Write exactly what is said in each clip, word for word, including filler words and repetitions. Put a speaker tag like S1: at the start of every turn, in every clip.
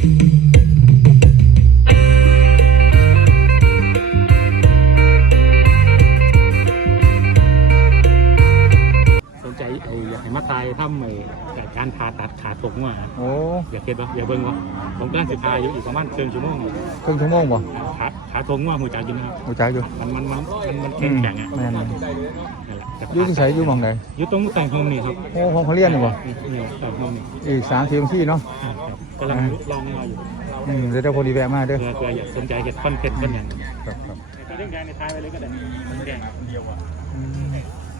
S1: สนใจไอ้อยากให้มาตายทำไอ้การผ่าตัดขาถกหัวครับ
S2: โอ้
S1: อยากเห็นปะอยากเบิ่งปะผมกำลังสิพาอยู่อีกประมาณครึ่งชั่วโมง
S2: ครึ่งชั่วโมงบ่
S1: ขาขาถกหัวหูจักกินนะครับ
S2: รู้จักอยู่
S1: มันมันมันมันมันแข็งแข็งอ่ะ
S2: แม่น
S1: นั่นแหละ
S2: อยู่ที่ไสอยู่หม่องใด
S1: อยู่ตรงแต่งห้องนี่ครับ
S2: โอ้ของเขาเรียนนี่บ่
S1: นี่แต่งห้องนี่
S2: อีกสามสี่นาทีเนาะ
S1: ครับกำลังลองมาอยู่
S2: อืมเดี๋ยวเดี๋ยวพอดีแวะมาเด้อ
S1: เพื่อเพื่ออยากสนใจเห็ดคอนเทนต์กันอย่าง
S2: ครับครับ
S1: เรื่องแดงในท้ายไปเลยก็ได้แดงเดียวอ่ะ
S2: อืม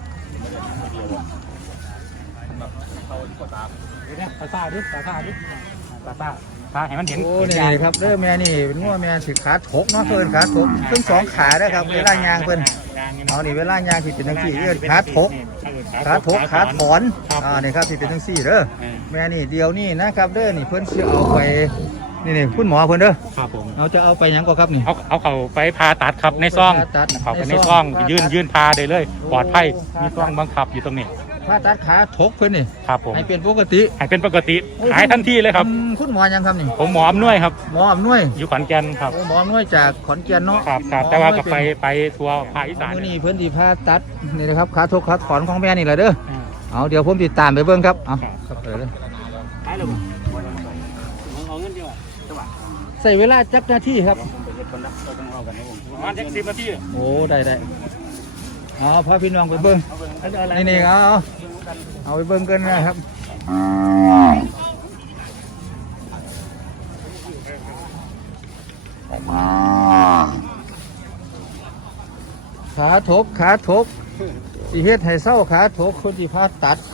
S1: เนี่ยตาตาดิตาตาดิตาตาตาให้มันเห็น
S2: โอ้นี่ครับเด้อแม่นี่เป็นงัวแม่สิขาถกเนาะเพิ่นขาถกทั้งสองขาเด้อครับเวลายางเพิ่นเอานี่เวลายางที่เป็นจังซี่เอิ้นขาถกขาถกขาถอนอ่านี่ครับที่เป็นจังซี่เด้อแม่นี่เดียวนี่นะครับเด้อนี่เพิ่นสิเอาไปนี่นี่คุณหมอเพิ่นเด้อ
S1: ครับผม
S2: เอาจะเอาไปหยังก็ครับนี่
S1: เอาเอาเขาไปผ่าตัดครับในซ่อง
S2: ผ่าตัด
S1: เขาไป
S2: ใน
S1: ใน
S2: ซ่
S1: ซ่
S2: อ
S1: อง งยื่นยื่นพาได้เลยปลอดภัย
S2: โอ้
S1: มีซ่องบังคับอยู่ตรงนี้
S2: ผ่าตัดขาถกเพิ่นนี่
S1: ครับผม
S2: ให้เป็นปกติ
S1: ให้เป็นปกติหายทันทีเลยครับ
S2: อืมคุณหมอยังครับนี่
S1: ผมหมออำนวยครับ
S2: หมออำนวย
S1: อยู่ขอนแก่นครับ
S2: โอ้หมออำนวยจากขอนแก่นเนาะ
S1: ครับครับแต่ว่าก็ไปไปทัวร์ภาคอีสาน
S2: มื้อ
S1: เนี่
S2: นี้
S1: ย
S2: เพิ่นสิผ่าตัดนี่นะครับขาถกขาถอนของแม่นี่แหละเด้อ
S1: อ่า
S2: เอาเดี๋ยวผมติดตามไปเบิ่งครับเอาครับไปเลย
S1: หายเลยเอาเงินดีกว่าจังหวะ
S2: ใส่เวลาจักนาทีครับ
S1: ผมไปเฮ็ดคนละเราต้องเอากันนะผมประมาณสิบนาที
S2: โอ้ได้ได้เอาพาพี่น้องไปเบิ่งนี่นี่เอาเอาเอาไปเบิ่งกันนะครับขาถกขาถกสิเฮ็ดให้เศร้าขาถกคนที่ผ่าตัด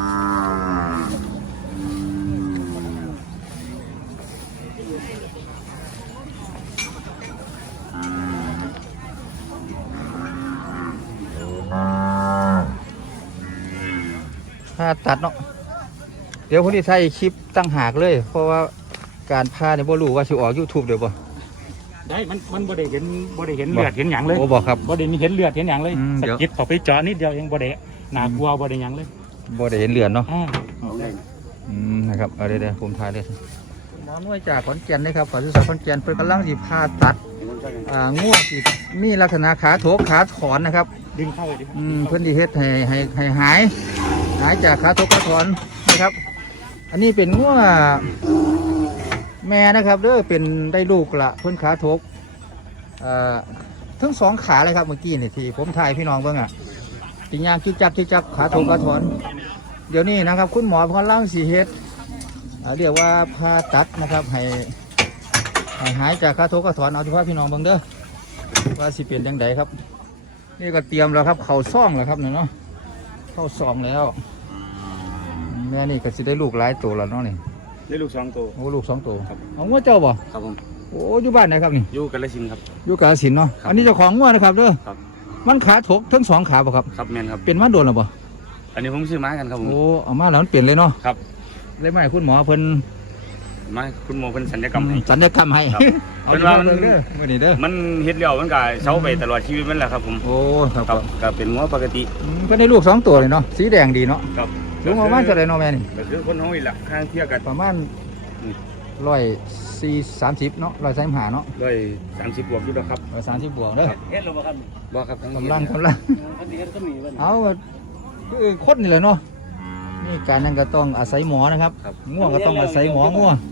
S2: ผ่าตัดเนาะเดี๋ยวคนที่ใช้คลิปตั้งหากเลย เพราะว่าการผ่าเนี่ยบ่รู้ว่าสิออก YouTube เดี๋ยวบ่
S1: ได้มันมันบ่ได้เห็นบ่ได้เห็นเลือดเห็นหยังเลย
S2: โอ้บอกครับ
S1: บ่ได้มีเห็นเลือดเห็นหยังเลย
S2: อืม
S1: สะ
S2: เดี๋ยว
S1: กิดเขาไปเจาะนิดเดียวเองบ่ได้น่ากลัวบ่ได้หยังเลย
S2: บ่ได้เห็นเหรียญเนาะ
S1: อ่า
S2: อืมนะครับเอาเดี๋ยวๆผมถ่ายเลยหมอหน่วยจากขอนแก่นนะครับขอสื่อสารขอนแก่นเพิ่นกำลังสิผ่าตัดอ่างูที่มีลักษณะขาโถกขาถอนนะครับ
S1: ดึงเข้าไปดิ
S2: อืมเพิ่นสิเฮ็ดให้ให้ให้หายหายจากขาโถกขาถอนนะครับ อันนี้เป็นงูแม่นะครับเด้อเป็นได้ลูกละเพิ่นขาโถกเอ่อทั้งสองขาเลยครับเมื่อกี้นี่ที่ผมถ่ายพี่น้องเบิ่งอ่ะติย่างจิกจักจิกจักขาโถกขาถอน เดี๋ยวนี้นะครับคุณหมอกำลังสีเฮ็ดอ่าเรียกว่าผ่าตัดนะครับให้ให้หายจากขาโถกขาถอนเอาเฉพาะพี่น้องเบิ่งเด้อว่าสิเปลี่ยนยังไงครับ นี่ก็เตรียมแล้วครับเข่าซ่องแล้วครับเนี่ยเนาะเข้าซองแล้วแม่นี่ก็สิได้ลูกหลายตัวแล้วเนาะนี่
S1: ได้ลูกสองตัว
S2: โอ้ลูกสองตัว
S1: ครับ
S2: เอางัวเจ้าบ่
S1: ครับผม
S2: โอ้อยู่บ้านไหนครับนี่
S1: อยู่กันละชินครับ
S2: อยู่กาฬสินธุ์เนาะ
S1: ครับ
S2: อันนี้เจ้าของงัวนะครับเด้อ
S1: ครับ
S2: มันขาถกทั้งสองขาบ่ครับ
S1: ครับแมนครับ
S2: เป็นมาโดนหรือบ่
S1: อันนี้ผมซื้อมากันครับผม
S2: โอ้เอามาแล้วมันเปลี่ยนเลยเนาะ
S1: ครับ
S2: เลยไม่ให้คุณหมอเพิ่น
S1: มาคุณหมอเป็นสัญญกรรมให้
S2: สัญญกรรมให้
S1: ครับ
S2: เอา
S1: เป็น
S2: ดี
S1: ว่า
S2: มา
S1: มัน
S2: เบิ่งเด้อมื้อนี้เด้อ
S1: มันเฮ็ดแล้วมันก็เช้าไปตลอดชีวิตมันแหละครับผม
S2: โอ้ครับ
S1: ครับก็เป็นงัวปกติ
S2: อืมก็ได้ลูกสองตัวเลยเนาะสีแดงดีเนาะ
S1: ครับ
S2: ลุงประมาณเท่าไหร่เนาะแม่นี่
S1: ก็คือคนเฮาอีกละข้างเที่ยกัน
S2: ประมาณ
S1: อืม
S2: ร้อยสี่สามสิบเนาะร้อยสามสิบห้าเนาะ
S1: ด้วยสามสิบบวกอยู่แล้วครับ
S2: ร้อยสามสิบบวกเด้อ
S1: เฮ็ดแล้วบ่ครับบ่ครับทั้ง
S2: กำลังกำลัง
S1: คนที่เฮ็ดก็มีเพิ่น
S2: เอาคือคนนี่แหละเนาะนี่การนั้นก็ต้องอาศัยหมอนะครับ
S1: ครับ
S2: ง่วงก็ต้องอาศัยหมอง่วง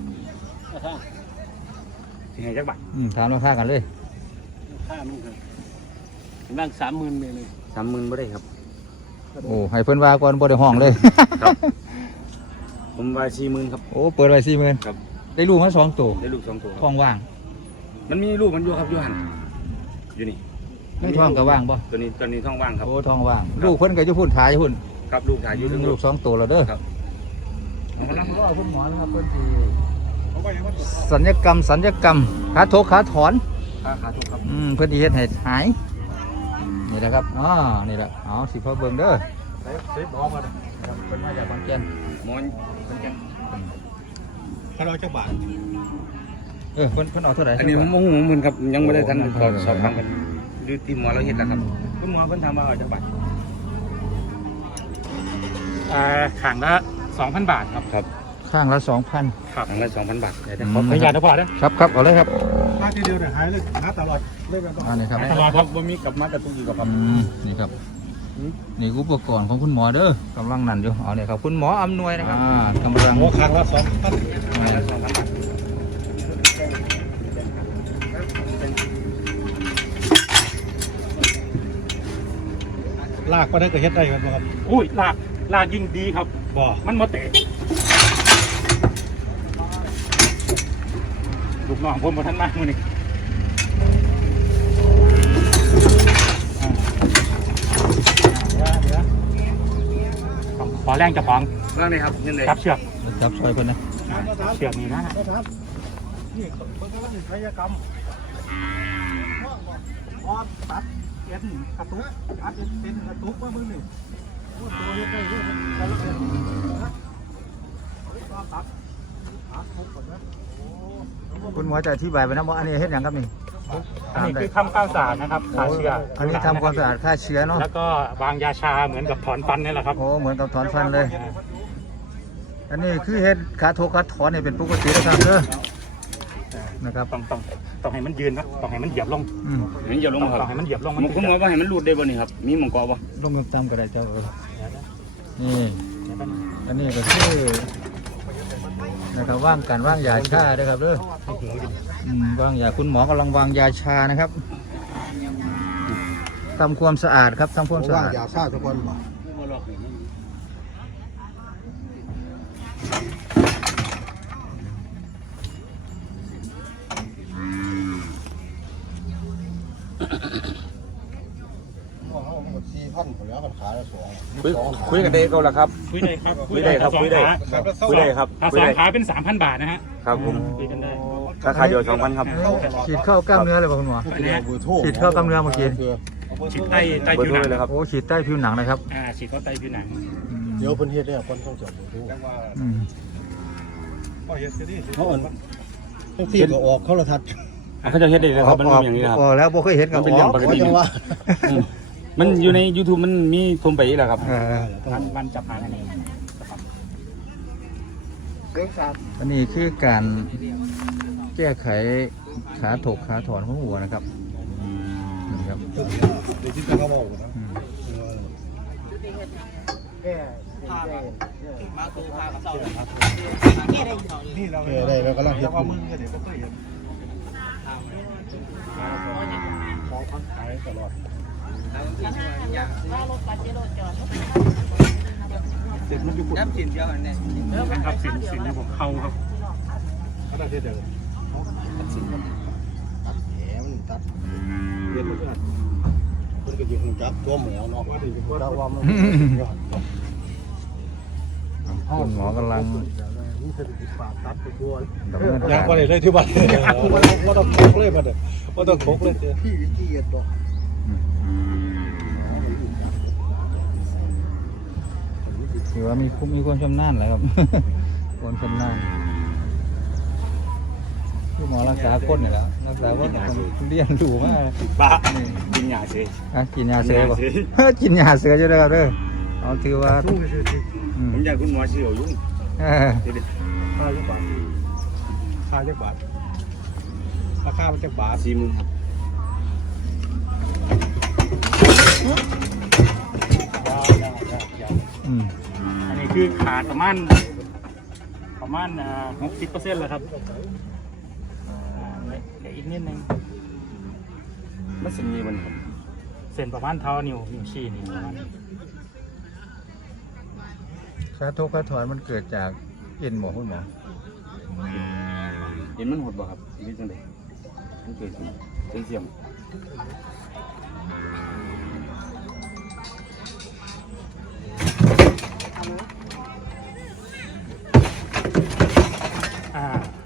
S1: สิให้จักบาท
S2: อืมถามราคากันเลย
S3: ค่ามันครับนั่งสามหมื่นเลย
S1: สามหมื่นบ่ได้ครับ
S2: โอ้ให้เพิ่นว่าก่อนบ่ได้ห้องเลย
S1: ครับ ผมว่าสี่หมื่นครับ
S2: โอ้เปิดไว้สี่หมื่น
S1: ครับ
S2: ได้ลูกมาสองตัว
S1: ได้ลูกสองตัวค
S2: ท้
S1: รั
S2: อบ งว่าง
S1: มันมีลูกมันอยู่ครับอยู่หันอยู่นี่
S2: ไม่ท้องก็ว่างบ่
S1: ตัวนี้ตัวนี้ท้องว่างครับ
S2: โอ้ท้องว่างลูกเพิ่นก็อยู่พุ่นถ่ายอยู่พุ่น
S1: ครับลูกถ่ายอยู่ทั้ง
S2: ลู
S1: ลู
S2: ก
S1: ก
S2: สองตัวแล้วเด้อ
S1: ครับ
S2: กำลังรอคุณหมอนะครับเพิ่นสิสัญญกรรมสัญญกรรมขาโถกขาถอน
S1: ขาขาถูกครับ
S2: อืมเพิ่นสิเฮ็ดให้หายนี่แหละครับอ๋อนี่แหละเอาสิพอเบิ่งเด้อ
S1: ใส่ใส่บอกมา
S2: ครับเพิ่นมาจากขอนแก่น
S1: มอนเป็นกันถ้าเราจะบาท
S2: เออเพิ่นเพิ่นเอาเท่าไหร่
S1: อันนี้ผมโมโหหมื่นครับยังไม่ได้ทัน
S2: โอ้
S1: สอบ
S2: โห
S1: สอบถามกันดูที่หมอเราเห็นแล้วครับคุณหมอเพิ่นทำมาเอาจากบาทอ่าขังละสองพันบาทครับ
S2: ครับข้างละสองพัน
S1: ครับ
S3: ครั้งละสองพันบาท
S1: เดี๋ยวขออนุญาตนะพ่อนะครับ
S2: ครับเอาเลยครับ
S4: มาทีเดียวเนี่ยหายเลยหาตลอดเลยแบบ
S2: อันนี้ครับ
S1: ตลอดครับ
S3: บ่มีกลับมากระตุ้งอีกครับ
S2: อืมนี่ครับนี่อุปกรณ์ของคุณหมอเด้อกำลังนั่นอยู่เอาเนี่ยครับคุณหมออำนวยนะครับอ่ากำลัง
S4: โอ้ครั้งละสองพันลากก็ได้ก็เฮ็ดได้ครับ
S1: อุ้ยลากลากยิ่งดีครับ
S4: บ่
S1: มันมาเตะลูกน้องผมมาท่านมากมือนี่ขอแรงจะฟัง
S3: ร่างนี้ครับนี่เลย
S1: จับเชือก
S2: จับซอยคนนะ
S1: เชือกนี่นะ
S4: ครับนี่เพิ่งก็ว่าพยากรรมพอตัดเอ็นกระตุกตัดเอ็นกระตุกว่ามึงนี่ตัวเฮ็ดได้เยอะแล้วนะตัดตัดทุกคนนะ
S2: คุณหมอจะอธิบายไปนะว่าอันนี้เฮ็ดอย่างครับนี่
S1: อันนี้คือทำความสะอาดนะครับฆ่าเชื้อ
S2: อันนี้ทำความสะอาดฆ่าเชื้อเนาะ
S1: แล้วก็วางยาชาเหมือนกับถอนฟันนี่แหละครับ
S2: โอ้เหมือนกับถอนฟันเลย อันนี้คือเฮ็ดขาโทขาถอนเนี่ยเป็นปกตินะครับเด้อนะครับ
S1: ต้องต้องต้องให้มันยืนนะต้องให้มันเหยียบลง
S2: อืม
S3: เห็นอย่าลง
S1: ต้อง
S3: ครับ
S1: ต้องให้มันเหยียบลง
S3: มันก็มองว่าให้มันรูดได้บ่นี่ครับมีหมองกอบ่
S2: ลงต่ำๆก็ได้เจ้าเออนี่อันนี้ก็คือนะครับว่างการว่างยาชาด้วยครับเด้ออืมว่างยาคุณหมอกำลังวางยาชานะครับทำความสะอาดครับทำความสะอาด
S4: ยาชาทุกคนบ่ สี่พันผมแล้วกันขายละสอง
S3: คุยคุยกันได้ก็แล้วครับ
S1: คุยได้ครับ
S3: คุยได้ครับคุยได้ คุยได้ครับ
S1: ถ้า
S3: คุย
S1: สอ
S3: ได้
S1: งขาเป็นสามพันบาทนะฮะ
S3: ครับผม
S1: คุยกันได้
S3: ราคาเดียวสองพันครับ
S2: ฉีดเข้ากล้ามเนื้อเลยป่ะคุณหมอ
S1: อันนี้
S2: ฉีดเข้ากล้ามเนื้อเมื่อกี้
S1: ฉีดใต้ใต้
S3: เบอ
S1: ผิ
S3: ร์
S1: ว
S3: โท
S1: หนัง
S3: รเลยครับ
S2: โอ้ฉีดใต้ผิวหนังนะครับ
S1: อ่าฉีดเข้าใต้ผิวหนัง
S2: อืม
S4: เดี๋ยวเพิ่นเฮ็ดเนี่ยเพิ่นต้องจดดู
S2: อืม
S4: เขาเฮ็ดสิเขาอันทั้งที่ก็ออกเขาละทัด
S3: เขาจะเฮ็ดได้เลยครับมัน
S2: ออก
S3: อย่างนี้นะครับ
S2: ออกแล้วบ่เคยเห็นกับ
S3: มันเป็นเรื่องปกติ
S4: จังว่า
S3: มันอยู่ใน YouTube มันมีชมไปอีกแล้วครับ
S2: เออ
S1: วันวันจับหานั่นเอง
S2: อันนี้คือการแก้ไขขาถกขาถอนของหัวนะครับนี่ครับ
S4: เดี๋ยวที่เขาบอกนะ
S2: อืม
S4: นี่เราได้แล้วก็ลังเฮ็ดว่ามึงก็เดี๋ยวก็เคยเห็นของพันขายตลอด เด็กมันอยู่ปุ่น
S1: ครับสินสินในผมเข้าครับ
S4: เขาได้เฮ็ดเดี๋ยวเขาตัดสินกันตัดแผลมันตัดเฮ็ดมันก็เพิ่นก็อยู่หุ่นจับตัวหมูเนาะว่าดิว่าว่ามัน
S2: คุณหมอกำลัง
S4: นี่คือปากตัดไปทั่ว
S2: ดำเนิน
S4: อยาก
S2: การ
S4: ว่าได้เลยที่บ้านว่าต้องทกเลยมันว่าต้องทกเลยพี่วิจิตรบอก
S2: ถือว่ามีคุ้มมีความชำนาญแล้วครับ ความชำนาญคือหมอรักษาคนนี่แหล้วรักษาคนเลี้ยงดูมาก
S3: บ้า
S2: นี่
S3: กินยาเฉย
S2: อ่ะกินยาเสือบ่
S3: กินยาเสือ
S2: กินยาเสือจะได้ครับเด้อเอาถือว่า
S4: สู้กันสิ
S2: อืม
S3: ผมอยากคุณหมอเชี่ยวยุ่ง
S2: เออ
S4: ค่าจักบาทค่าจักบาทราคามันจักบาท
S3: สี่หมื่นครับ
S2: อืม
S1: อันนี้คือขาดประมาณประมาณหกสิบเปอร์เซ็นต์แล้วครับอ่าเหลืออีกนิดนึง
S3: มันสิมีมันครับ
S1: เส้นประมาณเท้านิ้วนิ้วชี้นี่ประมาณนี้
S2: ขาทุกขาถอนมันเกิดจากเอ็นหมอคุณหมอ
S3: เห็นมันหดบ่ครับนี่จังได๋มันเกิดขึ้นเป็นเสียง
S1: อ่า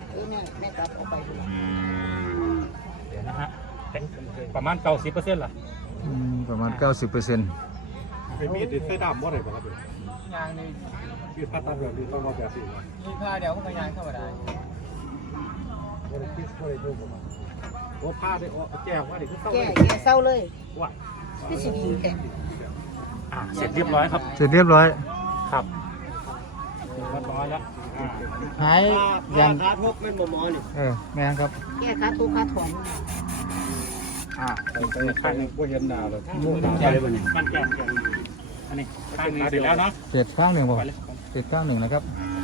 S1: เดี๋ยวนะฮะเป็นประมาณเก้าสิบเปอร์เซ็นต์ละ
S2: อืมประมาณ เก้าสิบเปอร์เซ็นต์
S4: เป็นมีดติดไฟดำว่าไหนบ้างครับยางในมีดพัดตัดแบบนี้ต้องมาแบบนี้
S5: มีผ้าเดี๋ยวก็มายางเข้ามาได้
S4: ว่าได้คิดว่าได้ดูประมาณว่าผ้าได้แก้ว่าได้คือเศร้า
S6: แก่แก่เศร้าเลย
S1: ว่า
S6: พี่สิดีแก่
S1: อ่าเสร็จเรียบร้อยครับ
S2: เสร็จเรียบร้อย
S1: ครับเสร็จเรียบร้อยแล้ว
S4: อ
S2: หายอย่าง
S3: ขาทบเป็นบ่หมอนี่
S2: เออแม่นครับ
S6: แก้ขาทุกขาถอน
S1: อ่าเป็นข้างหนึง
S4: บ่เห็นหน้าเลย
S2: มุม
S3: ใช่เลยบ่นี่
S1: มันแก่แก่อันนี้ข้างหนึงเสร็จแล้วเนาะ
S2: เจ็ดข้างหนึ่งบ่
S1: ไปเลย
S2: เจ็ดข้างหนึ่งนะครับ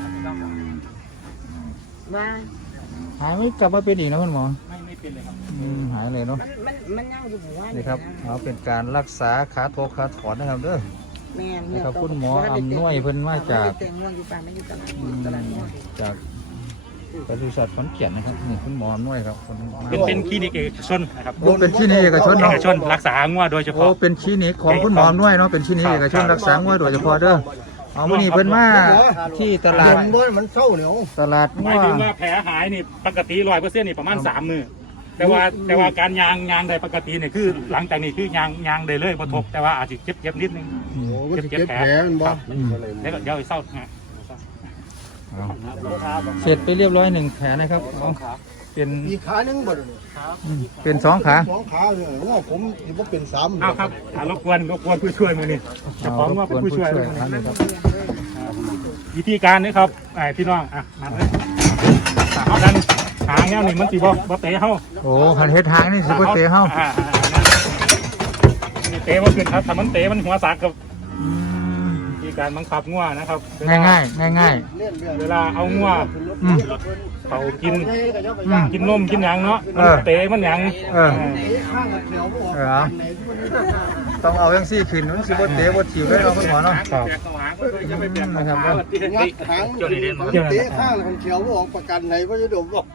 S6: ว่า
S2: หายไม่กลับมาเป็นอีกนะคุณหมอ
S1: ไม่ไม่เป็นเลยครับ
S2: อืมหายเลยเนาะ
S6: มันมันมันยังอยู่หัว
S2: นี่ครับเอาเป็นการรักษาขาโทกขาถอนนะครับเด้อ
S6: แม่
S2: นี่ครับคุณหมออำนวยเพิ่นมาจาก
S6: แต่งม่วงอยู่ป่าไม่อยู่ตลาด
S2: อืม
S6: ตลาดม่วง
S2: จากปศุสัตว์ขอนแก่นนะครับนี่คุณหมออำนวยครับคนมา
S1: เป็นเป็นคลินิกเอกชนนะครับ
S2: โอ้เป็นคลินิกเอกชน
S1: เอ
S2: เนาะ
S1: กชนรักษางัวโดยเฉ
S2: โอ้
S1: พาะ
S2: เป็นคลินิกของคุณหมออำนวยเนาะเป็นคลินิกเอกชนรักษางัวโดยเฉพาะเด้อเอามื้อนี้เพิ่นมาที่ตลาด
S4: มันเศร้าเหนียว
S2: ตลาด
S1: ห
S2: งั
S1: มายว ถึงว่าแผลหายนี่ปกติร้อยเปอร์เซ็นต์นี่ประมาณสามมือแต่ว่าแต่ว่าการยางยางใดปกติเนี่ยคือหลังจากนี้คือยางยางได้เลยบ่ทบแต่ว่าอาจจะเจ็บเจ็บนิดนึง
S2: อืม
S4: โอ้มันสิเจ็บแผลมันบ่
S2: อืม
S1: แล้วก็เดี๋ยวไปเศร้าฮะ
S2: เอาเสร็จไปเรียบร้อยหนึ่งแผลนะครับเอาเป็น
S4: อีกขาหนึงบ่
S2: อืมเป็นสองขา
S4: สองขาเนี่ยว่าผมสิบ่เป็นสาม
S1: อ้าวครับอ่ารบกวนรบกวนผู้ช่วยมือนี่เจะพร้าขอมว่าเป็นผู้ช่วย
S2: ครับนี่ครับ
S1: วิธีการนี่ครับไอพี่น้องอ่ะมาเลยเอาดันหางเงี้ยนี่มันสิบ่บ่เตะเฮา
S2: โอ้คันเฮ็ดทางนี่สิบ่เตะเฮา
S1: อ่อ่นี่เตะบ่ขึ้นครับถ้ามันเตะมันหัวสากกับ
S2: อืม
S1: วิธีการบังคับงัวนะครับ
S2: ง่ายง่ายง่ายง่าย
S1: เวลาเอางัว
S2: ๆอืม
S1: เขากิน
S2: อืม
S1: กินนมกินหยังเนาะ
S2: เออ
S1: เตะมันหยัง
S2: เออ เออเอาต้องเอาจังซี่ขึ้นมันสิบ่เตะบ่ถิวเลยเนาะคุณหมอเนาะ
S1: ครับ
S2: อืมนะครับ
S4: งัดหางเตะข้างคนเขียวบ่ออกประกันไหนบ่จะดมบ่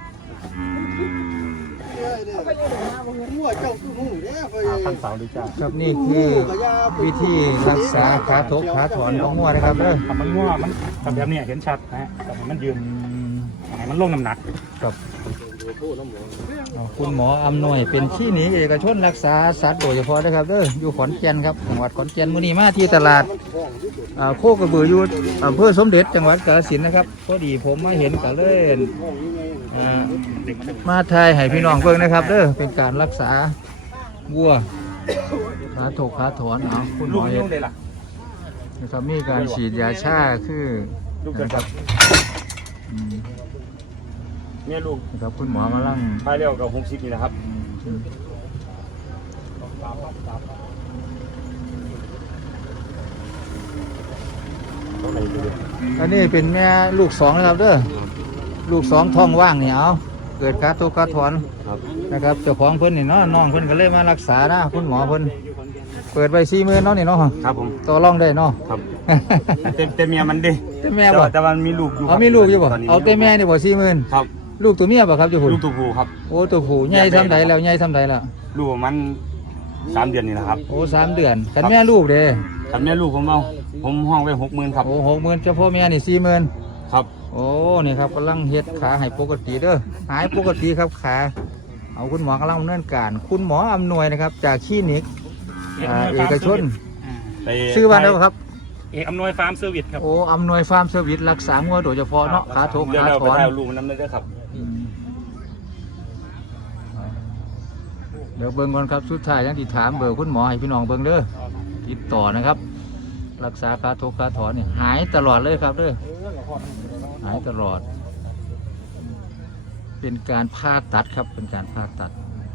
S4: มั่วเจ้าคือหูเด้อเพิ่น
S1: พันสาวดีจ้า
S2: ครับนี่คือวิธีรักษาขาทกขาถอนของงัวนะครับเด้อ
S1: ถ้ามันงัวมันทำแบบนี้เห็นชัดนะฮะแต่ให้มันยืน
S2: อืม
S1: ให้มันลงน้ำหนัก
S2: ครับเอาคุณหมออำนวยเป็นคลินิกเอกชนรักษาสัตว์โดยเฉพาะนะครับเด้ออยู่ขอนแก่นครับจังหวัดขอนแก่นมื้อนี้มาที่ตลาดอ่าโคกระบืออยู่อำเภอสมเด็จจังหวัดกาฬสินธุ์นะครับพอดีผมมาเห็นก็เลยอ่ามาทายให้พี่น้องเบิ่งนะครับเด้อเป็นการรักษาวัวขาถกขาถอนเอาคุณหม
S1: ลู
S2: อก เห็
S1: ยุ่
S2: น
S1: งเลยล่ะ
S2: นะครับมีการฉีดยาชาคือ
S1: ลูกเกิด
S2: นะค
S1: ค
S2: รั
S1: รั
S2: บบ อืม
S1: เนี่ยลูก
S2: นะครับคุณหมอกำลัง
S1: พายเร็วกับหกสิบนี่นะครับ
S2: อืมอันนี้เป็นแม่ลูกสองนะครับเด้อลูกสองท้องว่างเนี่ยเอาเกิดการทุกข์การถอนนะครับเจ้าของเพิ่นนี่เนาะน้องเพิ่นก็เลยมารักษานะคุณหมอเพิ่นเปิดไว้สี่หมื่นเนาะนี่เนาะ
S3: ครับผม
S2: ต่อรองได้เนาะ
S3: ครับเต็มเต็มเมียมันดิ
S2: เต็มแม่บ่
S3: แต่มันมีลูกอยู่
S2: เอามีลูกอยู่บ่
S3: ตนนี้
S2: เอาเต็มแม่นี่บ่สี่หมื่น
S3: ครับ
S2: ลูกตัวเมียบ่ครับเจ้าคุณ
S3: ลูกตัวผู้ครับ
S2: โอ้ตัวผู้ใหญ่ทำใดแล้วใหญ่ทำใดแล้ว
S3: ลูกมันสามเดือนนี่นะครับ
S2: โอ้สามเดือนกันแม่ลูกเด้
S3: ทำเนี่ยลูกผมเอาผมห้องไว้หกหมื่นครับ
S2: โอ้หกหมื่นเฉพาะแม่นี่สี่หมื่น
S3: ครับ
S2: โอ้นี่ครับกำลังเฮ็ดขาให้ปกติเด้อหายปกติครับขาเอาคุณหมอกำลังดำเนินการ คุณหมออำนวยนะครับ จากคลินิกอ่าเอกชน
S3: ไป
S2: ชื่อว่าอะไรครับ
S1: เอกอำนวยฟาร์มเซอร์วิสครับ
S2: โอ้อำนวยฟาร์มเซอร์วิสรักษางัวโดยเฉพาะเนาะขาทก
S3: เดี๋ยว
S2: ขา
S3: เรา
S2: ถ
S3: ไป
S2: อน
S3: ถ่ายลูกมันน้ำได้ด้วยครับ
S2: อืมเดี๋ยวเบิ่งก่อนครับสุดท้ายยังติดถามเบอร์คุณหมอให้พี่น้องเบิ่งเด้อติดต่อนะครับ รักษาขาทกขาถอนนี่หายตลอดเลยครับเด้อหายตลอด เป็นการผ่าตัดครับเป็นการผ่าตัด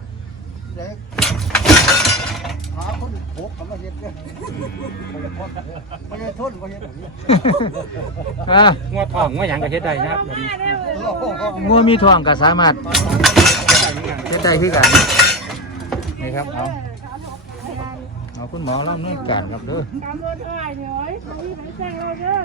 S4: ขาคนโขกเขามาเฮ็ดเด้อบ่ได้ทนบ่เฮ็ด
S2: อ่ะ
S1: งัวทองงัวหยังก็เฮ็ดได้นะครับแบบนี้
S2: งัวมีท้องก็สามารถเฮ็ดได้คือกันนี่ครับเอาเอาคุณหมอเล่าเรื่องการครับเด้อ
S7: cảm ơn ai thì ấy không đi bánh xe đâu chứ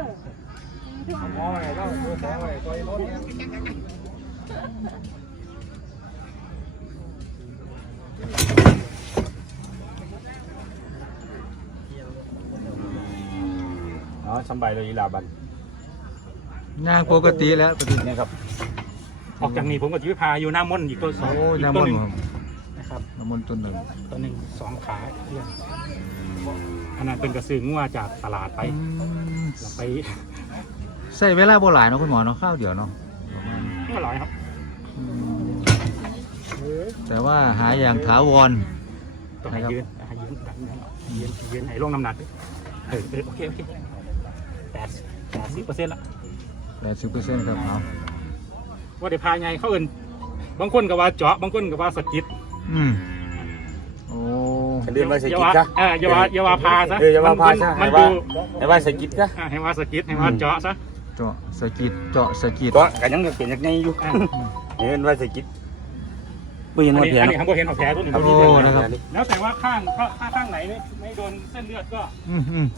S3: อ๋อสบายเลยอีลาบัน
S2: นางปกติแล้วปกติ
S3: เนี่ยครับ
S1: ออกจากนี้ผมก็จะไปพาอยู่หน้ามนต์อีกตัวสอง
S2: โอ้
S1: อีก
S2: น้ำ
S1: ตั
S2: มั
S1: วน หนึ่ง
S2: ต์
S1: นะครับ
S2: น้ำมันต์ต้นหนึ่ง
S1: ตัวหนึ่งสองขาเทียมอันนั้นเป็นกระสืองัวจากตลาดไป
S2: อืม
S1: เราไป
S2: ใส่เวลาโบราณเนาะคุณหมอเนาะข้าวเดียวเนาะประมาณ
S1: ไม่อร่อยครับ
S2: อืมแต่ว่าหาอย่างถาวร
S1: ต้องให้ยืนให้ยืนดันยืนยืนให้ลงน้ำหนักด้วยเออเออโอเคโอเคแปดแปดสิบเปอร์เซ็นต์ละ
S2: คแปดสิบเปอร์เซ็นต์ครับเอา
S1: ว่าได้พาไงเขาเอินบางคนก็ว่าเจาะบางคนก็ว่าสะกิด
S2: อืมโอ้
S3: เรียนว่าส
S1: อย่า
S3: กิด
S1: ว่า
S3: ซะ
S1: เอออย่าว่าอย่าว่าพาซะ
S3: เอออย่าว่าพาซะ
S1: มัน
S3: ให้
S1: ดู
S3: ว่าให้ว่าสกิดซะ
S1: อ่าให้ว่าสะกิดให้ว่าเจาะซะ
S2: เจาะสะกิดเจาะสะกิด
S3: ก็กันยังเปลี่ยนจากไงอยู่
S1: อ่า
S3: เห็นว่าสกิดไม่เห็น
S1: อัน
S3: ว่า
S1: นี้
S3: เพีย
S1: อั
S3: น
S1: นนี้ผมก็เห็นของแผลตัวนี้
S2: โอ้นะครับ
S1: แล้วแต่ว่าข้างข้างข้างไหนไม่ไม่โดนเส้นเลือดก็
S2: อืมอืม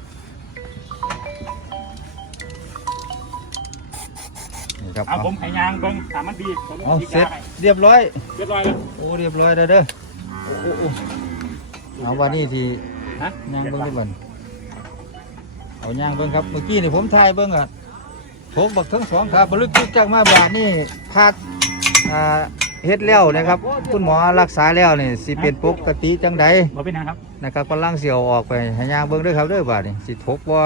S2: นี่ครับ
S1: เอา
S2: เอา
S1: ผมให้ยางเบิ่งถามมันดีผม
S2: เอา
S1: ฉีด
S2: เสร็
S1: ยา
S2: จ
S1: ให้
S2: เรียบร้อย
S1: เรียบร้อยแล้ว
S2: โอ้เรียบร้อยเด้อเด้อโอ้โอ้โอ้เอาวันนี้ที
S1: ฮะ
S2: ย่างเบิ้งด้วยกันเอาย่างเบิ้งครับเมื่อกี้นี่ผมถ่ายเบิ้งอ่ะโถกบักทั้งสองขาบลึกจึกจากมาบาดนี่คาดอ่าเฮ็ดแล้วนะครับ คุณหมอรักษาแล้วนี่สิเป็นปกติจังใด
S1: บ่เป็นนะครับ
S2: นะครับกำลังเสียวออกไปให้ย่างเบิ้งด้วยครับเด้อบาดนี่สิถกบ่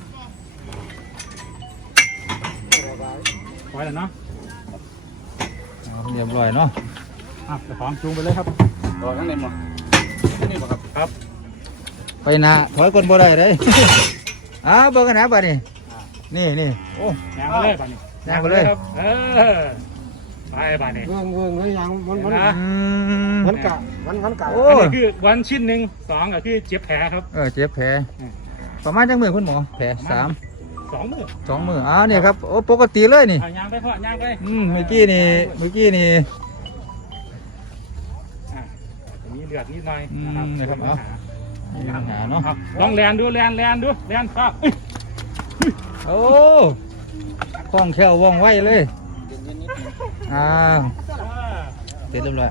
S1: ปล่อยแล้วเนาะ
S2: เอาเรียบร้อยเนาะ
S1: อ่ะเจ้าของจูงไปเลยครับ
S3: ต่อทั้งในหมดนี่บ่ครับ
S1: ครับ
S2: ไปหนาถอยคนบ่ได้เลย อ้าวเบิ่งกันนะบาดนี่นี่นี่โอ้
S1: ยางไปเลยป่านนี้
S2: ยางไปเลย
S1: ครับเออไปป่านนี้
S4: เงื่อนเงื่อนเงื่อนยังมันมัน
S1: นะ
S2: อืม
S4: มันกะมันมันกะ
S2: โอ้
S1: อันนี้คือวันชิ้นหนึ่งสองก็คือเจ็บแผลครับ
S2: เออเจ็บแผล
S1: อืม
S2: ประมาณจังมือคุณหมอแผลสาม
S1: สองมือ
S2: สองมืออ้าวเนี่ยครับโอ้ปกติเลยนี่
S1: เอายางไปพ่อยางไป
S2: อืมเมื่อกี้นี่เมื่อกี้นี่
S1: อ่ะมีเลือดนิดหน่อย
S2: อืม
S1: นะครับ
S2: นะครับ
S1: มี
S2: เอา
S1: ปัญหา
S2: มีปัญหาเนาะ
S1: ครับลองแลนดูแลนแลนดูแลนครับ
S2: โอ้คล่องแคล่วว่องไวเลยอ้าวเสร็จเรียบร้อย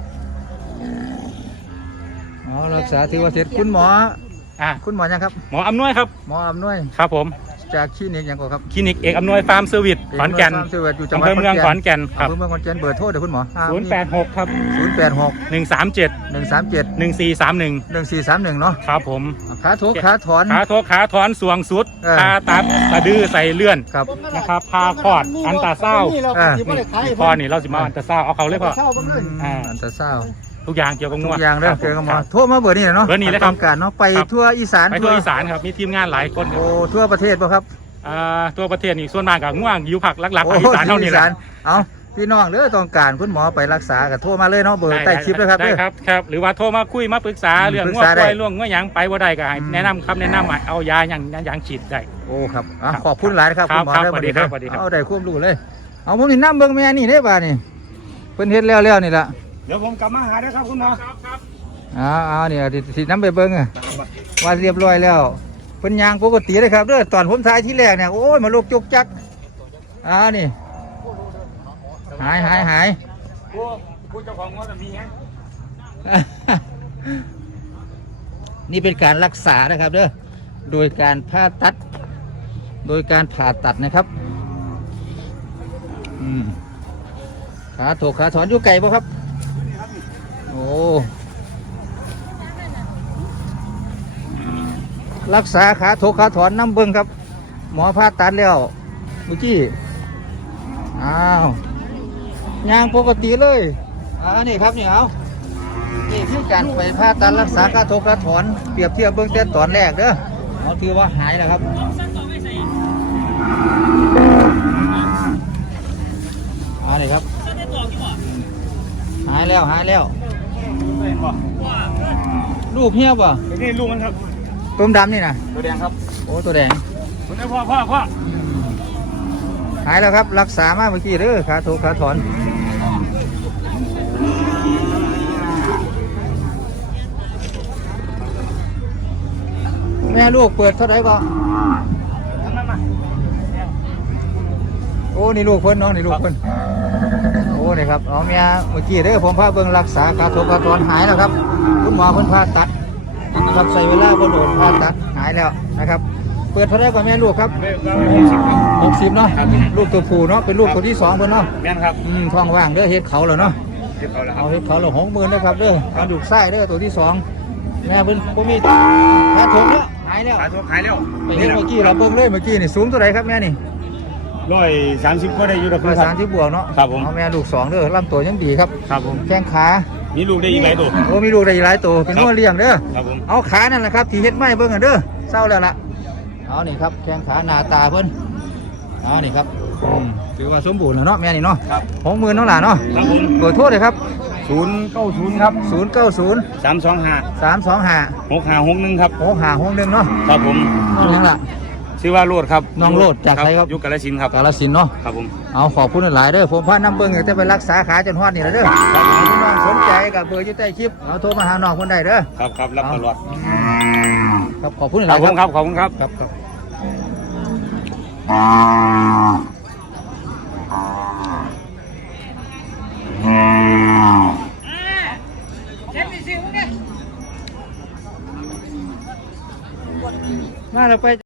S2: เอารักษาถือว่าเสร็จคุณหมอ
S1: อ่ะ
S2: คุณหมอยังครับ
S1: หมออำนวยครับ
S2: หมออำนวย
S1: ครับผม
S2: จากคลินิกยังก่อนครับ
S1: คลินิกเอกอำนวยฟาร์มเซอร์วิสขอนแก่น
S2: เมืองอยู่จังห
S1: อำ
S2: วัด
S1: เภอเมืองขอนแก่นครับ
S2: อำเภอเมืองขอนแก่นเบอร์โทรเดี๋ยวคุณหมอ
S1: ศูนย์แปดหกครับ
S2: ศูนย์แปดหก
S1: หนึ่งสามเจ็ด
S2: หนึ่งสามเจ็ด
S1: หนึ่งสี่สามหนึ่ง
S2: หนึ่งสี่สามหนึ่งเนาะ
S1: ครับผม
S2: ขาทุกขาถอน
S1: ขาโทกขาถอนสวงสุด
S2: เออ
S1: ขาตัดสะดื้อใส่เลื่อน
S2: ครับ
S1: นะครับพาคลอดอันตราเศร้า
S4: นี่เรา
S2: อ่า
S4: ที่ไม่ได้ขาย
S1: นี่พ่อนี่เราสิมาอันตราเศร้าเอาเขาเลยพ่อ
S4: เช่าบ้างเลย
S1: อ่า
S2: อันตราซาวด์
S1: ทุกอย่างเกี่ยวกับ
S2: ทุ
S1: งัว
S2: กอย่างเด้อ
S1: ครับ
S2: เจอกับหมอ
S1: ครับ
S2: โทรมาเบอร์นี้เนาะ
S1: เบอร์นี้เลยครับ
S2: ต้องการเนาะไป
S1: ครับ
S2: ทั่วอีสาน
S1: ไปทั่วอีสานครับมีทีมงานหลายคนครับ
S2: โอ้ทั่วประเทศป่ะครับ
S1: อ่าตัวประเทศนี่ส่วนมากกับง่วงอยู่ผักหลักๆภาคอีสานเท่านี้แหละ
S2: โอ้เอาพี่น้องเด้อต้องการคุณหมอไปรักษาก็โทรมาเลยเนาะเบอร์ใต้คลิปเลยครับ
S1: ได้
S2: เด้อ
S1: ครับครับหรือว่าโทรมาคุยมาปรึกษา
S2: อืม
S1: เรื่อง
S2: ปรึก
S1: ง่วง
S2: ษาได้
S1: ควายล่วงง่วงหยังไปว่าได้ก็ให้
S2: อืม
S1: แนะนำคำแนะนำให้เอายาอย่างอย่างฉีดได้
S2: โอ้ครับอ่ะ
S1: ครับ
S2: ขอบคุณหลายนะครับ
S1: ครั
S2: คุ
S1: บ
S2: ณหมอ
S1: ครับ
S2: ได้
S1: สวัสดีครับสวัสดีครับ
S2: เอาได้ควบรู้เลย เอาผมนี่น้ำเบิ่งแม่นี่ได้ป่ะนี่เพิ่นเฮ็ดแล้วแล้วนี่ล่ะ
S4: เดี๋ยวผมกลับมาหาได้ครับคุณหมอ
S2: เอาเอาเนี่ยสิสิน้ำไปเบิ่งอะว่าเรียบร้อยแล้วเพิ่นยางปกติเลยครับเด้อตอนผมถ่ายที่แรกเนี่ยโอ้ยมาลูกจุกจักเอ้านี่หายหายหาย
S1: ผู้ผู้เจ้าของง่วงมีไง
S2: นี่เป็นการรักษานะครับเด้อโดยการผ่าตัด โดยการผ่าตัดนะครับอืมขาโถกขาถอนอยู่ไก่ป่ะครับโอ้รักษาขาโถกขาถอนน้ำเบิ้งครับ หมอผ่าตัดแล้วเมื่อกี้อ้าวยางปกติเลยอ่านี่ครับนี่เอานี่คือการไปผ่าตัดรักษาขาโถกขาถอนเปรียบเทียบเบื้องต้นตอนแรกเด้อหมอถือว่าหายแล้วครับหายเลยครับหายแล้วหายแล้วลูกเหี้ยป่ะ
S1: นี่ลูกมันครับ
S2: ต้มดำนี่นะ
S1: ตัวแดงครับ
S2: โอ้ตัวแดง
S1: คุณพ่อพ่อพ่อ
S2: หายแล้วครับ รักษามาเมื่อกี้เด้อขาโถกขาถอน แม่ลูกเปิดเท่าไหร่ก็โอ้นี่ลูกเพิ่นเนาะนี่ลูกเพิ่นโอ้นี่ครับเอาเมียเมื่อกี้เด้อผมพาเบิ่งรักษาขาโถกขาถอนหายแล้วครับคุณหมอเพิ่นผ่าตัดนะครับใส่เวลาบ่โดนผ่าตัดหายแล้วนะครับ เปิดเท่าไหร่ก็แม่ลูกครับหกสิบเนาะลูกตัวผู้เนาะเป็นลูกตัวที่สองเพิ่นเนาะ
S1: แม่นครับ
S2: อืมท้องว่างเด้อเฮ็ดเขาแล้วเนาะ
S1: เรียบร้อยแล้วครั
S2: เอา
S1: บ
S2: เฮ็ดเขาแล้วหกหมื่นนะครับเด้อเอาดูกไส้เด้อตัวที่สองแม่เพิ่นบ่มีขาโถกเนาะหายแล้ว
S1: ขายตัวขายแล้ว
S2: ไปเห็นเมื่อกี้เราเบิ่งเลยเมื่อกี้นี่สูงเท่าไหร่ครับแม่นี่
S1: ร้อยสามสิบก็ได้อยู่นะค
S2: ร้
S1: รั
S2: อบ ยสามสิบบวกเนาะ
S1: ครับผม
S2: เอาแม่ลูกสองเด้อลำตัวยังดีครับ
S1: ครับผม
S2: แข้งขา
S1: มีลูกได้อีกหลายตัว
S2: โอ้มีลูกได้อีกหลายตัวเป็นหัวเลี้ยงเด้อ
S1: ครับผม
S2: เอาขานั่นแหละครับที่เฮ็ดไม้เบิ่งกันเด้อเศร้าแล้วล่ะเอานี่ครับแข้งขาหน้าตาเพิ่นเอานี่ครับอืมถือว่าสมบูรณ์แล้วเนาะแม่นี่เนาะ
S3: ครับ
S2: หกหมื่นเนาะหล่ะเนาะ
S3: ครับผม
S2: เบอร์โทรเลยครับ
S3: ศูนย์เก้าศูนย์ครับ
S2: ศูนย์เก้าศูนย์
S3: สามสองห้า
S2: สามสองห้า
S3: หกห้าหกหนึ่งครับ
S2: หกห้าหกหนึ่งเนาะ
S3: ครับผม
S2: น้องยังล่ะ
S3: ชื่อว่าโรดครับ
S2: น้องโรดจากไสครับ
S3: ยุคกาลสินธุ์ครับ
S2: กาฬสินธุ์เนาะ
S3: ครับผม
S2: เอาขอบคุณหลายๆเด้อผมพาน้ำเบิ้งอยากจะไปรักษาขาจนฮอดนี่แหละเด้อพี่น้องสนใจกับเบอร์อยู่ใต้คลิปเอาโทรมาหาน้องคนใดเด้อ
S3: ครับครับรับตลอด
S2: ครับขอบคุณห
S3: ครั
S2: ลา
S3: บ
S2: ย
S3: ผ
S2: ๆ
S3: มครับขอบคุณครับ
S2: ครับครับมาแล้วไป